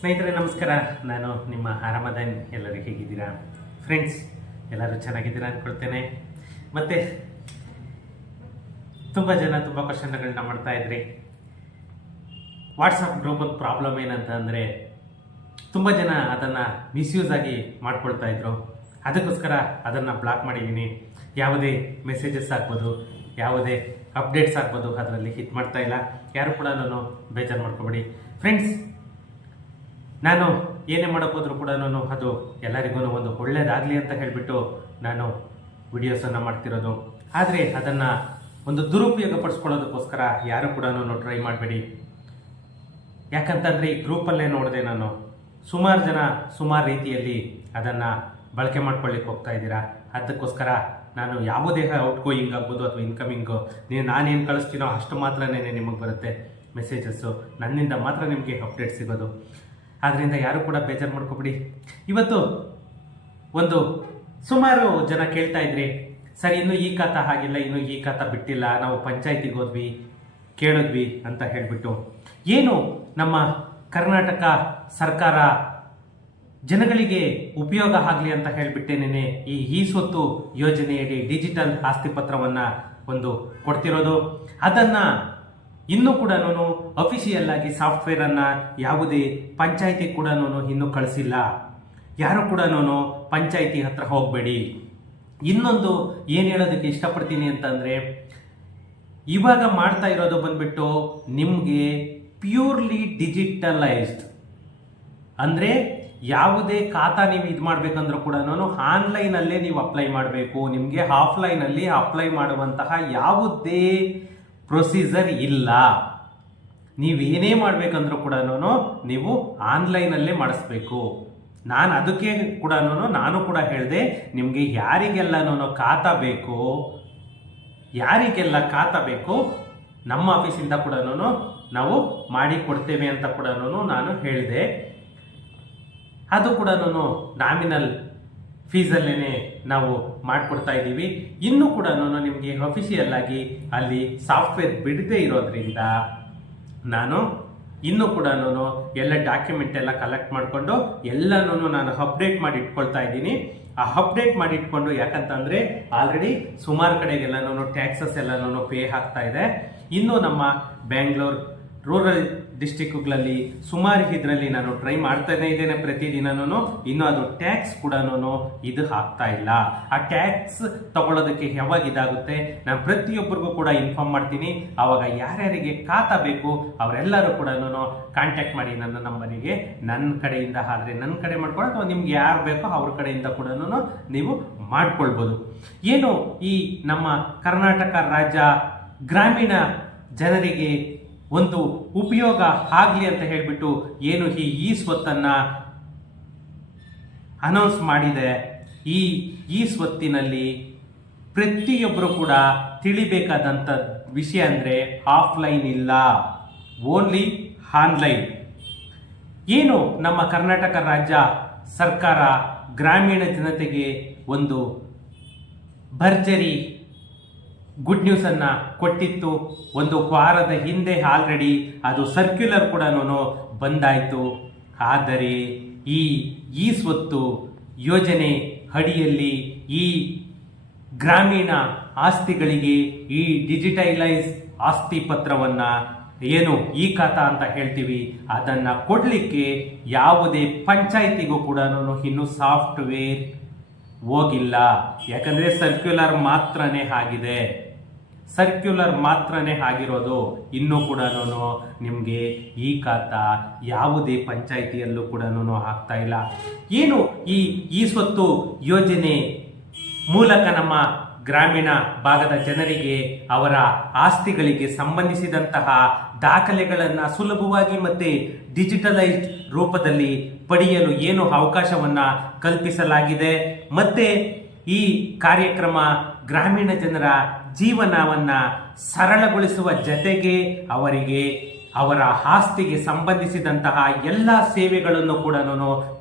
ಸ್ನೇಹಿತರೆ ನಮಸ್ಕಾರ. ನಾನು ನಿಮ್ಮ ಆರಾಮದಾನ್. ಎಲ್ಲರೂ ಹೇಗಿದ್ದೀರಾ ಫ್ರೆಂಡ್ಸ್? ಎಲ್ಲರೂ ಚೆನ್ನಾಗಿದ್ದೀರಾ ಅಂದ್ಕೊಳ್ತೇನೆ. ಮತ್ತೆ ತುಂಬ ಜನ ತುಂಬ ಕ್ವಶನ್ಗಳನ್ನ ಮಾಡ್ತಾ ಇದ್ರಿ. ವಾಟ್ಸಪ್ ಗ್ರೂಪ್ ಒಂದು ಪ್ರಾಬ್ಲಮ್ ಏನಂತ ಅಂದರೆ, ತುಂಬ ಜನ ಅದನ್ನು ಮಿಸ್ಯೂಸ್ ಆಗಿ ಮಾಡ್ಕೊಳ್ತಾ ಇದ್ರು. ಅದಕ್ಕೋಸ್ಕರ ಅದನ್ನು ಬ್ಲಾಕ್ ಮಾಡಿದ್ದೀನಿ. ಯಾವುದೇ ಮೆಸೇಜಸ್ ಆಗ್ಬೋದು, ಯಾವುದೇ ಅಪ್ಡೇಟ್ಸ್ ಆಗ್ಬೋದು, ಅದರಲ್ಲಿ ಹಿಟ್ ಮಾಡ್ತಾ ಇಲ್ಲ. ಯಾರು ಕೂಡ ನಾನು ಬೇಜಾರು ಮಾಡ್ಕೊಬೇಡಿ ಫ್ರೆಂಡ್ಸ್. ನಾನು ಏನೇ ಮಾಡೋಕ್ಕೋದ್ರೂ ಕೂಡ ಅದು ಎಲ್ಲರಿಗೂ ಒಂದು ಒಳ್ಳೇದಾಗಲಿ ಅಂತ ಹೇಳಿಬಿಟ್ಟು ನಾನು ವಿಡಿಯೋಸನ್ನು ಮಾಡ್ತಿರೋದು. ಆದರೆ ಅದನ್ನು ಒಂದು ದುರುಪಯೋಗ ಪಡಿಸ್ಕೊಳ್ಳೋದಕ್ಕೋಸ್ಕರ ಯಾರು ಕೂಡ ಟ್ರೈ ಮಾಡಬೇಡಿ. ಯಾಕಂತಂದರೆ ಈ ಗ್ರೂಪಲ್ಲೇ ನೋಡಿದೆ ನಾನು ಸುಮಾರು ಜನ ಸುಮಾರು ರೀತಿಯಲ್ಲಿ ಅದನ್ನು ಬಳಕೆ ಮಾಡ್ಕೊಳ್ಳಿಕ್ಕೆ ಹೋಗ್ತಾ ಇದ್ದೀರಾ. ಅದಕ್ಕೋಸ್ಕರ ನಾನು ಯಾವುದೇ ಔಟ್ ಗೋಯಿಂಗ್ ಆಗ್ಬೋದು ಅಥವಾ ಇನ್ಕಮಿಂಗು ನಾನೇನು ಕಳಿಸ್ತೀನೋ ಅಷ್ಟು ಮಾತ್ರನೇ ನಿಮಗೆ ಬರುತ್ತೆ ಮೆಸೇಜಸ್ಸು. ನನ್ನಿಂದ ಮಾತ್ರ ನಿಮಗೆ ಅಪ್ಡೇಟ್ ಸಿಗೋದು. ಆದ್ದರಿಂದ ಯಾರು ಕೂಡ ಬೇಜಾರು ಮಾಡ್ಕೊಬಿಡಿ. ಇವತ್ತು ಒಂದು ಸುಮಾರು ಜನ ಕೇಳ್ತಾ ಇದ್ರಿ, ಸರ್ ಇನ್ನೂ ಈ ಖಾತಾ ಆಗಿಲ್ಲ, ಇನ್ನೂ ಈ ಖಾತಾ ಬಿಟ್ಟಿಲ್ಲ, ನಾವು ಪಂಚಾಯತಿಗೆ ಹೋದ್ವಿ ಕೇಳಿದ್ವಿ ಅಂತ ಹೇಳಿಬಿಟ್ಟು. ಏನು ನಮ್ಮ ಕರ್ನಾಟಕ ಸರ್ಕಾರ ಜನಗಳಿಗೆ ಉಪಯೋಗ ಆಗಲಿ ಅಂತ ಹೇಳಿಬಿಟ್ಟೇನೆ ಈ ಸ್ವತ್ತು ಯೋಜನೆಯಡಿ ಡಿಜಿಟಲ್ ಆಸ್ತಿ ಪತ್ರವನ್ನು ಒಂದು ಕೊಡ್ತಿರೋದು. ಅದನ್ನು ಇನ್ನೂ ಕೂಡ ಅಫಿಷಿಯಲ್ ಆಗಿ ಸಾಫ್ಟ್ವೇರನ್ನು ಯಾವುದೇ ಪಂಚಾಯಿತಿ ಕೂಡ ಇನ್ನೂ ಕಳಿಸಿಲ್ಲ. ಯಾರು ಕೂಡ ಪಂಚಾಯಿತಿ ಹತ್ರ ಹೋಗಬೇಡಿ. ಇನ್ನೊಂದು ಏನು ಹೇಳೋದಕ್ಕೆ ಇಷ್ಟಪಡ್ತೀನಿ ಅಂತಂದರೆ, ಇವಾಗ ಮಾಡ್ತಾ ಇರೋದು ಬಂದ್ಬಿಟ್ಟು ನಿಮಗೆ ಪ್ಯೂರ್ಲಿ ಡಿಜಿಟಲೈಸ್ಡ್. ಅಂದರೆ ಯಾವುದೇ ಖಾತಾ ನೀವು ಇದು ಮಾಡಬೇಕಂದ್ರೂ ಕೂಡ ಆನ್ಲೈನಲ್ಲೇ ನೀವು ಅಪ್ಲೈ ಮಾಡಬೇಕು. ನಿಮಗೆ ಆಫ್ಲೈನಲ್ಲಿ ಅಪ್ಲೈ ಮಾಡುವಂತಹ ಯಾವುದೇ ಪ್ರೊಸೀಜರ್ ಇಲ್ಲ. ನೀವೇನೇ ಮಾಡಬೇಕಂದ್ರೂ ಕೂಡ ನೀವು ಆನ್ಲೈನಲ್ಲೇ ಮಾಡಿಸ್ಬೇಕು. ನಾನು ಅದಕ್ಕೆ ಕೂಡ ನಾನು ಕೂಡ ಹೇಳಿದೆ, ನಿಮಗೆ ಯಾರಿಗೆಲ್ಲ ಖಾತಾ ಬೇಕು, ಯಾರಿಗೆಲ್ಲ ಖಾತಾ ಬೇಕು ನಮ್ಮ ಆಫೀಸಿಂದ ಕೂಡ ನಾವು ಮಾಡಿ ಕೊಡ್ತೇವೆ ಅಂತ ಕೂಡ ನಾನು ಹೇಳಿದೆ. ಅದು ಕೂಡ ನಾಮಿನಲ್ ಫೀಸಲ್ಲೇ ನಾವು ಮಾಡಿಕೊಡ್ತಾ ಇದ್ದೀವಿ. ಇನ್ನೂ ಕೂಡ ನಿಮಗೆ ಅಫಿಷಿಯಲ್ ಆಗಿ ಅಲ್ಲಿ ಸಾಫ್ಟ್ವೇರ್ ಬಿಡದೇ ಇರೋದ್ರಿಂದ ನಾನು ಇನ್ನೂ ಕೂಡ ಎಲ್ಲ ಡಾಕ್ಯುಮೆಂಟ್ ಎಲ್ಲ ಕಲೆಕ್ಟ್ ಮಾಡಿಕೊಂಡು ಎಲ್ಲನೂ ನಾನು ಅಪ್ಡೇಟ್ ಮಾಡಿ ಇಟ್ಕೊಳ್ತಾ ಇದ್ದೀನಿ. ಆ ಅಪ್ಡೇಟ್ ಮಾಡಿ ಇಟ್ಕೊಂಡು, ಯಾಕಂತಂದರೆ ಆಲ್ರೆಡಿ ಸುಮಾರು ಕಡೆಗೆಲ್ಲನೂ ಟ್ಯಾಕ್ಸಸ್ ಎಲ್ಲನೂ ಪೇ ಆಗ್ತಾ ಇದೆ. ಇನ್ನು ನಮ್ಮ ಬ್ಯಾಂಗ್ಳೂರ್ ರೂರಲ್ ಡಿಸ್ಟಿಕ್ಗಳಲ್ಲಿ ಸುಮಾರು ಇದರಲ್ಲಿ ನಾನು ಟ್ರೈ ಮಾಡ್ತಾನೆ ಇದ್ದೇನೆ ಪ್ರತಿದಿನನೂ. ಇನ್ನು ಅದು ಟ್ಯಾಕ್ಸ್ ಕೂಡ ಇದು ಆಗ್ತಾ ಇಲ್ಲ. ಆ ಟ್ಯಾಕ್ಸ್ ತಗೊಳ್ಳೋದಕ್ಕೆ ಯಾವಾಗ ಇದಾಗುತ್ತೆ ನಾನು ಪ್ರತಿಯೊಬ್ಬರಿಗೂ ಕೂಡ ಇನ್ಫಾರ್ಮ್ ಮಾಡ್ತೀನಿ. ಆವಾಗ ಯಾರ್ಯಾರಿಗೆ ಖಾತಾ ಬೇಕು ಅವರೆಲ್ಲರೂ ಕೂಡ ಕಾಂಟ್ಯಾಕ್ಟ್ ಮಾಡಿ ನನ್ನ ನಂಬರಿಗೆ. ನನ್ನ ಕಡೆಯಿಂದ ಆದರೆ ನನ್ನ ಕಡೆ ಮಾಡ್ಕೊಳ್ಳೋ, ಅಥವಾ ನಿಮ್ಗೆ ಯಾರು ಬೇಕೋ ಅವ್ರ ಕಡೆಯಿಂದ ಕೂಡ ನೀವು ಮಾಡ್ಕೊಳ್ಬೋದು. ಏನು ಈ ನಮ್ಮ ಕರ್ನಾಟಕ ರಾಜ್ಯ ಗ್ರಾಮೀಣ ಜನರಿಗೆ ಒಂದು ಉಪಯೋಗ ಆಗಲಿ ಅಂತ ಹೇಳಿಬಿಟ್ಟು ಏನು ಈ ಸ್ವತ್ತನ್ನು ಅನೌನ್ಸ್ ಮಾಡಿದೆ. ಈ ಸ್ವತ್ತಿನಲ್ಲಿ ಪ್ರತಿಯೊಬ್ಬರು ಕೂಡ ತಿಳಿಬೇಕಾದಂಥ ವಿಷಯ ಅಂದರೆ ಆಫ್ಲೈನ್ ಇಲ್ಲ, ಓನ್ಲಿ ಆನ್ಲೈನ್. ಏನು ನಮ್ಮ ಕರ್ನಾಟಕ ರಾಜ್ಯ ಸರ್ಕಾರ ಗ್ರಾಮೀಣ ಜನತೆಗೆ ಒಂದು ಭರ್ಜರಿ ಗುಡ್ ನ್ಯೂಸನ್ನು ಕೊಟ್ಟಿತ್ತು. ಒಂದು ವಾರದ ಹಿಂದೆ ಆಲ್ರೆಡಿ ಅದು ಸರ್ಕ್ಯುಲರ್ ಕೂಡ ಬಂದಾಯಿತು. ಆದರೆ ಈ ಸ್ವತ್ತು ಯೋಜನೆ ಅಡಿಯಲ್ಲಿ ಈ ಗ್ರಾಮೀಣ ಆಸ್ತಿಗಳಿಗೆ ಈ ಡಿಜಿಟಲೈಸ್ ಆಸ್ತಿ ಪತ್ರವನ್ನು ಏನು ಈ ಖಾತಾ ಅಂತ ಹೇಳ್ತೀವಿ ಅದನ್ನು ಕೊಡಲಿಕ್ಕೆ ಯಾವುದೇ ಪಂಚಾಯಿತಿಗೂ ಕೂಡ ಇನ್ನೂ ಸಾಫ್ಟ್ವೇರ್ ಹೋಗಿಲ್ಲ. ಯಾಕಂದರೆ ಸರ್ಕ್ಯುಲರ್ ಮಾತ್ರನೇ ಆಗಿದೆ, ಸರ್ಕ್ಯುಲರ್ ಮಾತ್ರನೇ ಆಗಿರೋದು. ಇನ್ನೂ ಕೂಡ ನಿಮಗೆ ಈ ಖಾತಾ ಯಾವುದೇ ಪಂಚಾಯಿತಿಯಲ್ಲೂ ಕೂಡ ಆಗ್ತಾ ಇಲ್ಲ. ಏನು ಈ ಸ್ವತ್ತು ಯೋಜನೆ ಮೂಲಕ ನಮ್ಮ ಗ್ರಾಮೀಣ ಭಾಗದ ಜನರಿಗೆ ಅವರ ಆಸ್ತಿಗಳಿಗೆ ಸಂಬಂಧಿಸಿದಂತಹ ದಾಖಲೆಗಳನ್ನು ಸುಲಭವಾಗಿ ಮತ್ತೆ ಡಿಜಿಟಲೈಸ್ಡ್ ರೂಪದಲ್ಲಿ ಪಡೆಯಲು ಏನು ಅವಕಾಶವನ್ನು ಕಲ್ಪಿಸಲಾಗಿದೆ. ಮತ್ತೆ ಈ ಕಾರ್ಯಕ್ರಮ ಗ್ರಾಮೀಣ ಜನರ ಜೀವನವನ್ನು ಸರಳಗೊಳಿಸುವ ಜೊತೆಗೆ ಅವರಿಗೆ ಅವರ ಆಸ್ತಿಗೆ ಸಂಬಂಧಿಸಿದಂತಹ ಎಲ್ಲ ಸೇವೆಗಳನ್ನು ಕೂಡ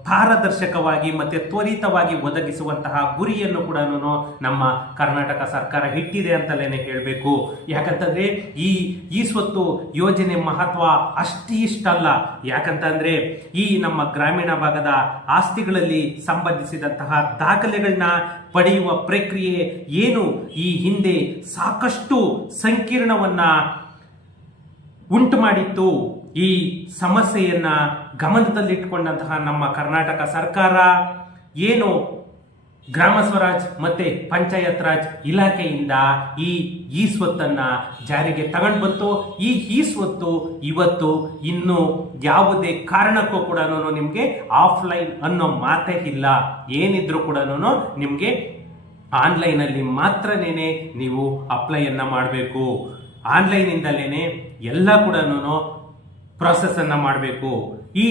ಪಾರದರ್ಶಕವಾಗಿ ಮತ್ತೆ ತ್ವರಿತವಾಗಿ ಒದಗಿಸುವಂತಹ ಗುರಿಯನ್ನು ಕೂಡ ನಮ್ಮ ಕರ್ನಾಟಕ ಸರ್ಕಾರ ಇಟ್ಟಿದೆ ಅಂತಲೇ ಹೇಳಬೇಕು. ಯಾಕಂತಂದ್ರೆ ಈ ಸ್ವತ್ತು ಯೋಜನೆ ಮಹತ್ವ ಇಷ್ಟಲ್ಲ. ಯಾಕಂತಂದ್ರೆ ಈ ನಮ್ಮ ಗ್ರಾಮೀಣ ಭಾಗದ ಆಸ್ತಿಗಳಲ್ಲಿ ಸಂಬಂಧಿಸಿದಂತಹ ದಾಖಲೆಗಳನ್ನ ಪಡೆಯುವ ಪ್ರಕ್ರಿಯೆ ಏನು ಈ ಹಿಂದೆ ಸಾಕಷ್ಟು ಸಂಕೀರ್ಣವನ್ನ ಉಂಟು ಮಾಡಿತ್ತು. ಈ ಸಮಸ್ಯೆಯನ್ನ ಗಮನದಲ್ಲಿಟ್ಟುಕೊಂಡಂತಹ ನಮ್ಮ ಕರ್ನಾಟಕ ಸರ್ಕಾರ ಏನು ಗ್ರಾಮ ಸ್ವರಾಜ್ ಮತ್ತೆ ಪಂಚಾಯತ್ ರಾಜ್ ಇಲಾಖೆಯಿಂದ ಈ ಸ್ವತ್ತನ್ನ ಜಾರಿಗೆ ತಗೊಂಡು ಬಂತು. ಈ ಸ್ವತ್ತು ಇವತ್ತು ಇನ್ನು ಯಾವುದೇ ಕಾರಣಕ್ಕೂ ಕೂಡ ನಿಮ್ಗೆ ಆಫ್ಲೈನ್ ಅನ್ನೋ ಮಾತೇ ಇಲ್ಲ. ಏನಿದ್ರು ಕೂಡ ನಿಮ್ಗೆ ಆನ್ಲೈನ್ ಅಲ್ಲಿ ಮಾತ್ರನೇ ನೀವು ಅಪ್ಲೈಯನ್ನ ಮಾಡಬೇಕು. ಆನ್ಲೈನ್ ಇಂದಲೇನೆ ಎಲ್ಲ ಕೂಡ ಪ್ರಾಸೆಸ್ ಅನ್ನ ಮಾಡಬೇಕು. ಈ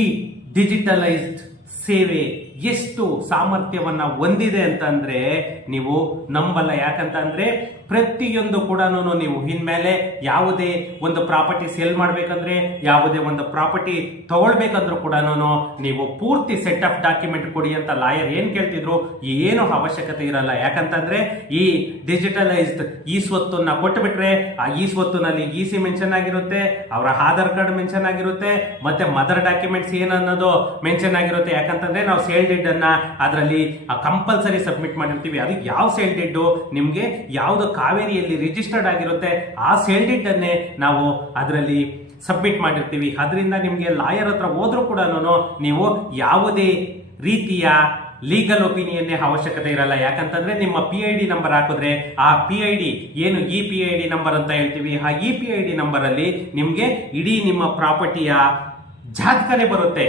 ಡಿಜಿಟಲೈಸ್ಡ್ ಸೇವೆ ಎಷ್ಟು ಸಾಮರ್ಥ್ಯವನ್ನ ಹೊಂದಿದೆ ಅಂತಂದ್ರೆ ನೀವು ನಂಬಲ್ಲ. ಯಾಕಂತಂದ್ರೆ ಪ್ರತಿಯೊಂದು ಕೂಡ ನೀವು ಇನ್ಮೇಲೆ ಯಾವುದೇ ಒಂದು ಪ್ರಾಪರ್ಟಿ ಸೇಲ್ ಮಾಡ್ಬೇಕಂದ್ರೆ, ಯಾವುದೇ ಒಂದು ಪ್ರಾಪರ್ಟಿ ತಗೊಳ್ಬೇಕಂದ್ರೂ ಕೂಡ ನೀವು ಪೂರ್ತಿ ಸೆಟ್ ಆಫ್ ಡಾಕ್ಯುಮೆಂಟ್ ಕೊಡಿ ಅಂತ ಲಾಯರ್ ಏನ್ ಕೇಳ್ತಿದ್ರು, ಏನು ಅವಶ್ಯಕತೆ ಇರಲ್ಲ. ಯಾಕಂತಂದ್ರೆ ಈ ಡಿಜಿಟಲೈಸ್ಡ್ ಈ ಸ್ವತ್ತನ್ನ ಕೊಟ್ಟು ಬಿಟ್ರೆ ಆ ಈ ಸ್ವತ್ತಿನಲ್ಲಿ ಇಸಿ ಮೆನ್ಷನ್ ಆಗಿರುತ್ತೆ, ಅವರ ಆಧಾರ್ ಕಾರ್ಡ್ ಮೆನ್ಷನ್ ಆಗಿರುತ್ತೆ, ಮತ್ತೆ ಮದರ್ ಡಾಕ್ಯುಮೆಂಟ್ಸ್ ಏನನ್ನೋದು ಮೆನ್ಷನ್ ಆಗಿರುತ್ತೆ. ಯಾಕಂತಂದ್ರೆ ನಾವು ಸೇಲ್ ಡೀಡ್ ಅನ್ನ ಅದರಲ್ಲಿ ಕಂಪಲ್ಸರಿ ಸಬ್ಮಿಟ್ ಮಾಡಿರ್ತೀವಿ. ಅದು ಯಾವ ಸೇಲ್ ಡೀಡ್ ನಿಮ್ಗೆ ಯಾವ್ದು ಕಾವೇರಿಯಲ್ಲಿ ರಿಜಿಸ್ಟರ್ಡ್ ಆಗಿರುತ್ತೆ ಆ ಸೇಲ್ ಡೀಡ್ ಅನ್ನೇ ನಾವು ಅದರಲ್ಲಿ ಸಬ್ಮಿಟ್ ಮಾಡಿರ್ತೀವಿ. ಅದರಿಂದ ನಿಮ್ಗೆ ಲಾಯರ್ ಹತ್ರ ಹೋದ್ರೂ ಕೂಡ ನೀವು ಯಾವುದೇ ರೀತಿಯ ಲೀಗಲ್ ಒಪಿನಿಯನ್ ಅವಶ್ಯಕತೆ ಇರಲ್ಲ. ಯಾಕಂತಂದ್ರೆ ನಿಮ್ಮ PID ನಂಬರ್ ಹಾಕಿದ್ರೆ ಆ PID ಏನು PID ನಂಬರ್ ಅಂತ ಹೇಳ್ತೀವಿ, ಆ PID ನಂಬರ್ ಅಲ್ಲಿ ನಿಮ್ಗೆ ಇಡೀ ನಿಮ್ಮ ಪ್ರಾಪರ್ಟಿಯ ಜಾತಕನೇ ಬರುತ್ತೆ.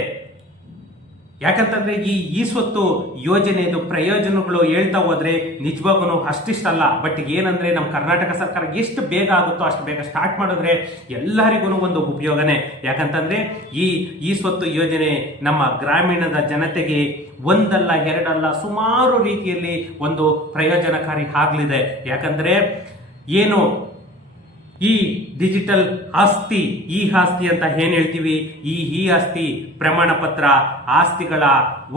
ಯಾಕಂತಂದ್ರೆ ಈ ಸ್ವತ್ತು ಯೋಜನೆದು ಪ್ರಯೋಜನಗಳು ಹೇಳ್ತಾ ಹೋದ್ರೆ ನಿಜವಾಗೂ ಅಷ್ಟಿಷ್ಟಲ್ಲ. ಬಟ್ ಏನಂದ್ರೆ ನಮ್ಮ ಕರ್ನಾಟಕ ಸರ್ಕಾರ ಎಷ್ಟು ಬೇಗ ಆಗುತ್ತೋ ಅಷ್ಟು ಬೇಗ ಸ್ಟಾರ್ಟ್ ಮಾಡಿದ್ರೆ ಎಲ್ಲರಿಗೂ ಒಂದು ಉಪಯೋಗನೇ. ಯಾಕಂತಂದ್ರೆ ಈ ಸ್ವತ್ತು ಯೋಜನೆ ನಮ್ಮ ಗ್ರಾಮೀಣದ ಜನತೆಗೆ ಒಂದಲ್ಲ ಎರಡಲ್ಲ ಸುಮಾರು ರೀತಿಯಲ್ಲಿ ಒಂದು ಪ್ರಯೋಜನಕಾರಿ ಆಗ್ಲಿದೆ. ಯಾಕಂದ್ರೆ ಏನು ಈ ಡಿಜಿಟಲ್ ಆಸ್ತಿ ಆಸ್ತಿ ಅಂತ ಏನ್ ಹೇಳ್ತೀವಿ, ಈ ಆಸ್ತಿ ಪ್ರಮಾಣ ಪತ್ರ, ಆಸ್ತಿಗಳ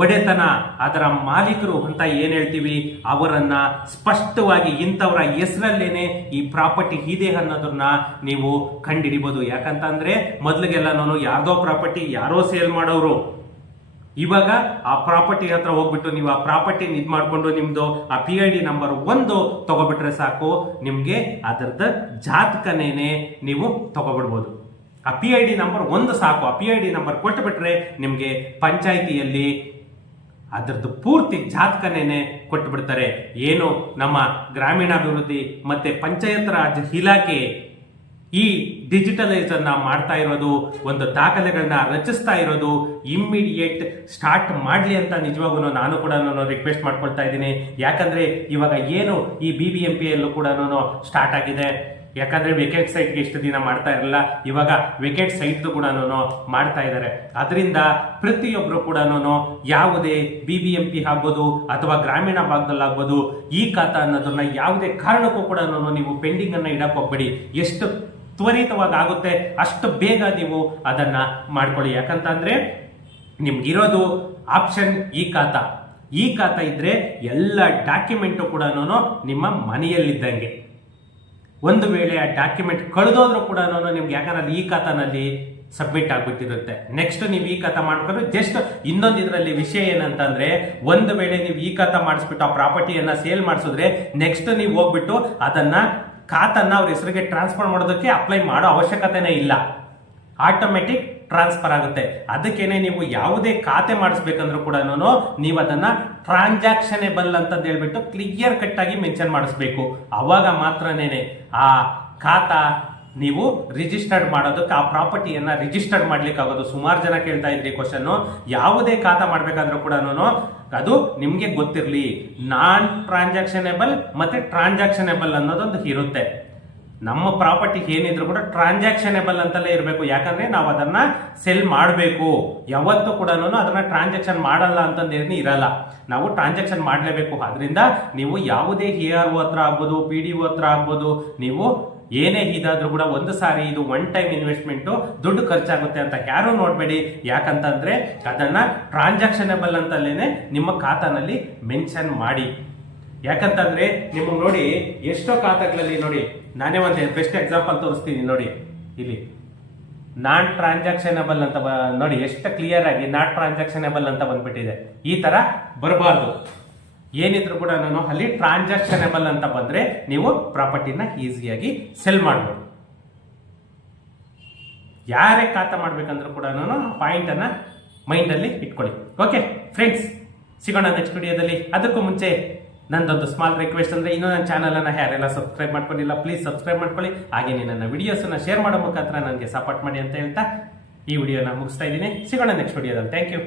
ಒಡೆತನ, ಅದರ ಮಾಲೀಕರು ಅಂತ ಏನ್ ಹೇಳ್ತೀವಿ ಅವರನ್ನ ಸ್ಪಷ್ಟವಾಗಿ ಇಂಥವರ ಹೆಸರಲ್ಲೇನೆ ಈ ಪ್ರಾಪರ್ಟಿ ಇದೆ ಅನ್ನೋದನ್ನ ನೀವು ಕಂಡುಹಿಡಿಬಹುದು. ಯಾಕಂತಂದ್ರೆ ಮೊದ್ಲಿಗೆಲ್ಲ ಯಾರ್ದೋ ಪ್ರಾಪರ್ಟಿ ಯಾರೋ ಸೇಲ್ ಮಾಡೋರು, ಇವಾಗ ಆ ಪ್ರಾಪರ್ಟಿ ಹತ್ರ ಹೋಗ್ಬಿಟ್ಟು ನೀವು ಆ ಪ್ರಾಪರ್ಟಿ ಇದ್ ಮಾಡ್ಕೊಂಡು ನಿಮ್ದು ಆ PID ನಂಬರ್ 1 ತಗೋಬಿಟ್ರೆ ಸಾಕು, ನಿಮ್ಗೆ ಅದರದ ಜಾತಕನೇನೆ ನೀವು ತಗೋಬಿಡ್ಬೋದು. ಆ PID ನಂಬರ್ 1 ಸಾಕು. ಆ PID ನಂಬರ್ ಕೊಟ್ಟು ಬಿಟ್ರೆ ನಿಮ್ಗೆ ಪಂಚಾಯಿತಿಯಲ್ಲಿ ಅದರದ್ದು ಪೂರ್ತಿ ಜಾತಕನೇನೆ ಕೊಟ್ಟು ಬಿಡ್ತಾರೆ. ಏನು ನಮ್ಮ ಗ್ರಾಮೀಣಾಭಿವೃದ್ಧಿ ಮತ್ತೆ ಪಂಚಾಯತ್ ರಾಜ್ ಇಲಾಖೆ ಈ ಡಿಜಿಟಲೈಸ್ ಅನ್ನ ಮಾಡ್ತಾ ಇರೋದು, ಒಂದು ದಾಖಲೆಗಳನ್ನ ರಚಿಸ್ತಾ ಇರೋದು ಇಮ್ಮಿಡಿಯೇಟ್ ಸ್ಟಾರ್ಟ್ ಮಾಡ್ಲಿ ಅಂತ ನಿಜವಾಗೂ ನಾನು ಕೂಡ ರಿಕ್ವೆಸ್ಟ್ ಮಾಡ್ಕೊಳ್ತಾ ಇದ್ದೀನಿ. ಯಾಕಂದ್ರೆ ಇವಾಗ ಏನು ಈ BBMP ಯಲ್ಲೂ ಕೂಡ ಸ್ಟಾರ್ಟ್ ಆಗಿದೆ. ಯಾಕಂದ್ರೆ ವೆಕೆಟ್ ಸೈಟ್ಗೆ ಇಷ್ಟು ದಿನ ಮಾಡ್ತಾ ಇರಲಿಲ್ಲ, ಇವಾಗ ವೆಕೆಟ್ ಸೈಟ್ ಕೂಡ ಮಾಡ್ತಾ ಇದ್ದಾರೆ. ಅದರಿಂದ ಪ್ರತಿಯೊಬ್ರು ಕೂಡ ಯಾವುದೇ BBMP ಆಗ್ಬೋದು ಅಥವಾ ಗ್ರಾಮೀಣ ಭಾಗದಲ್ಲಾಗ್ಬೋದು ಈ ಖಾತಾ ಅನ್ನೋದನ್ನ ಯಾವುದೇ ಕಾರಣಕ್ಕೂ ಕೂಡ ನೀವು ಪೆಂಡಿಂಗ್ ಅನ್ನ ಇಡಕ್ ಹೋಗ್ಬೇಡಿ. ಎಷ್ಟು ತ್ವರಿತವಾಗಿ ಆಗುತ್ತೆ ಅಷ್ಟು ಬೇಗ ನೀವು ಅದನ್ನ ಮಾಡ್ಕೊಳ್ಳಿ. ಯಾಕಂತಂದ್ರೆ ನಿಮ್ಗಿರೋದು ಆಪ್ಷನ್ ಈ ಖಾತಾ ಇದ್ರೆ ಎಲ್ಲ ಡಾಕ್ಯುಮೆಂಟು ಕೂಡ ನಿಮ್ಮ ಮನೆಯಲ್ಲಿದ್ದಂಗೆ. ಒಂದು ವೇಳೆ ಆ ಡಾಕ್ಯುಮೆಂಟ್ ಕಳೆದೋದ್ರೂ ಕೂಡ ನಿಮ್ಗೆ ಯಾಕಂದ್ರೆ ಈ ಖಾತಾನಲ್ಲಿ ಸಬ್ಮಿಟ್ ಆಗ್ಬಿಟ್ಟಿರುತ್ತೆ. ನೆಕ್ಸ್ಟ್ ನೀವು ಈ ಖಾತಾ ಮಾಡ್ಕೊಂಡು ಜಸ್ಟ್ ಇನ್ನೊಂದು ಇದರಲ್ಲಿ ವಿಷಯ ಏನಂತಂದ್ರೆ, ಒಂದು ವೇಳೆ ನೀವು ಈ ಖಾತಾ ಮಾಡಿಸ್ಬಿಟ್ಟು ಆ ಪ್ರಾಪರ್ಟಿಯನ್ನ ಸೇಲ್ ಮಾಡಿಸಿದ್ರೆ ನೆಕ್ಸ್ಟ್ ನೀವು ಹೋಗ್ಬಿಟ್ಟು ಅದನ್ನ ಖಾತನ್ನ ಅವ್ರ ಹೆಸರಿಗೆ ಟ್ರಾನ್ಸ್ಫರ್ ಮಾಡೋದಕ್ಕೆ ಅಪ್ಲೈ ಮಾಡೋ ಅವಶ್ಯಕತೆನೇ ಇಲ್ಲ. ಆಟೋಮೆಟಿಕ್ ಟ್ರಾನ್ಸ್ಫರ್ ಆಗುತ್ತೆ. ಅದಕ್ಕೇನೆ ನೀವು ಯಾವುದೇ ಖಾತೆ ಮಾಡಿಸ್ಬೇಕಂದ್ರೂ ಕೂಡ ನೀವು ಅದನ್ನ ಟ್ರಾನ್ಸಾಕ್ಷನೇಬಲ್ ಅಂತ ಹೇಳ್ಬಿಟ್ಟು ಕ್ಲಿಯರ್ ಕಟ್ ಆಗಿ ಮೆನ್ಷನ್ ಮಾಡಿಸ್ಬೇಕು. ಅವಾಗ ಮಾತ್ರನೇನೆ ಆ ಖಾತಾ ನೀವು ರಿಜಿಸ್ಟರ್ಡ್ ಮಾಡೋದಕ್ಕೆ, ಆ ಪ್ರಾಪರ್ಟಿಯನ್ನ ರಿಜಿಸ್ಟರ್ಡ್ ಮಾಡ್ಲಿಕ್ಕೆ ಆಗೋದು. ಸುಮಾರು ಜನ ಕೇಳ್ತಾ ಇದ್ರಿ ಕ್ವಶನ್, ಯಾವುದೇ ಖಾತಾ ಮಾಡ್ಬೇಕಾದ್ರೂ ಕೂಡ ಅದು ನಿಮ್ಗೆ ಗೊತ್ತಿರಲಿ, ನಾನ್ ಟ್ರಾನ್ಸಾಕ್ಷನೇಬಲ್ ಮತ್ತೆ ಟ್ರಾನ್ಸಾಕ್ಷನೇಬಲ್ ಅನ್ನೋದೊಂದು ಇರುತ್ತೆ. ನಮ್ಮ ಪ್ರಾಪರ್ಟಿ ಏನಿದ್ರು ಕೂಡ ಟ್ರಾನ್ಸಾಕ್ಷನೇಬಲ್ ಅಂತಲೇ ಇರಬೇಕು. ಯಾಕಂದ್ರೆ ನಾವು ಅದನ್ನ ಸೆಲ್ ಮಾಡಬೇಕು. ಯಾವತ್ತೂ ಕೂಡ ಅದನ್ನ ಟ್ರಾನ್ಸಾಕ್ಷನ್ ಮಾಡಲ್ಲ ಅಂತಂದೇನು ಇರಲ್ಲ, ನಾವು ಟ್ರಾನ್ಸಾಕ್ಷನ್ ಮಾಡಲೇಬೇಕು. ಅದರಿಂದ ನೀವು ಯಾವುದೇ ARO ಹತ್ರ ಆಗ್ಬೋದು, PDO ಹತ್ರ ಆಗ್ಬೋದು, ನೀವು ಏನೇ ಇದಾದ್ರೂ ಕೂಡ ಒಂದು ಸಾರಿ ಇದು ಒನ್ ಟೈಮ್ ಇನ್ವೆಸ್ಟ್ಮೆಂಟ್, ದುಡ್ಡು ಖರ್ಚಾಗುತ್ತೆ ಅಂತ ಯಾರು ನೋಡ್ಬೇಡಿ. ಯಾಕಂತಂದ್ರೆ ಅದನ್ನ ಟ್ರಾನ್ಸಾಕ್ಷನಬಲ್ ಅಂತಲೇನೆ ನಿಮ್ಮ ಖಾತಾನಲ್ಲಿ ಮೆನ್ಷನ್ ಮಾಡಿ. ಯಾಕಂತಂದ್ರೆ ನಿಮಗೆ ನೋಡಿ ಎಷ್ಟೋ ಖಾತೆಗಳಲ್ಲಿ ನೋಡಿ, ನಾನೇ ಒಂದು ಬೆಸ್ಟ್ ಎಕ್ಸಾಂಪಲ್ ತೋರಿಸ್ತೀನಿ ನೋಡಿ. ಇಲ್ಲಿ ನಾನ್ ಟ್ರಾನ್ಸಾಕ್ಷನಬಲ್ ಅಂತ ನೋಡಿ, ಎಷ್ಟು ಕ್ಲಿಯರ್ ಆಗಿ ನಾಟ್ ಟ್ರಾನ್ಸಾಕ್ಷನಬಲ್ ಅಂತ ಬಂದ್ಬಿಟ್ಟಿದೆ. ಈ ತರ ಬರಬಾರ್ದು. ಏನಿದ್ರು ಕೂಡ ನಾನು ಅಲ್ಲಿ ಟ್ರಾನ್ಸಾಕ್ಷನಬಲ್ ಅಂತ ಬಂದ್ರೆ ನೀವು ಪ್ರಾಪರ್ಟಿನ ಈಸಿಯಾಗಿ ಸೆಲ್ ಮಾಡ್ಬೋದು. ಯಾರೇ ಖಾತಾ ಮಾಡ್ಬೇಕಂದ್ರೂ ಕೂಡ ನಾನು ಪಾಯಿಂಟ್ ಅನ್ನ ಮೈಂಡ್ ಅಲ್ಲಿ ಇಟ್ಕೊಳ್ಳಿ. ಓಕೆ ಫ್ರೆಂಡ್ಸ್, ಸಿಗೋಣ ನೆಕ್ಸ್ಟ್ ವಿಡಿಯೋದಲ್ಲಿ. ಅದಕ್ಕೂ ಮುಂಚೆ ನಂದೊಂದು ಸ್ಮಾಲ್ ರಿಕ್ವೆಸ್ಟ್ ಅಂದ್ರೆ, ಇನ್ನೂ ನನ್ನ ಚಾನಲ್ ಅನ್ನ ಯಾರೆಲ್ಲ ಸಬ್ಸ್ಕ್ರೈಬ್ ಮಾಡ್ಕೊಂಡಿಲ್ಲ ಪ್ಲೀಸ್ ಸಬ್ಸ್ಕ್ರೈಬ್ ಮಾಡ್ಕೊಳ್ಳಿ. ಹಾಗೆ ನನ್ನ ವಿಡಿಯೋಸ್ ಅನ್ನ ಶೇರ್ ಮಾಡೋ ಮುಖಾಂತರ ನನಗೆ ಸಪೋರ್ಟ್ ಮಾಡಿ ಅಂತ ಹೇಳ್ತಾ ಈ ವಿಡಿಯೋನ ಮುಗಿಸ್ತಾ ಇದ್ದೀನಿ. ಸಿಗೋಣ ನೆಕ್ಸ್ಟ್ ವಿಡಿಯೋದಲ್ಲಿ. Thank you.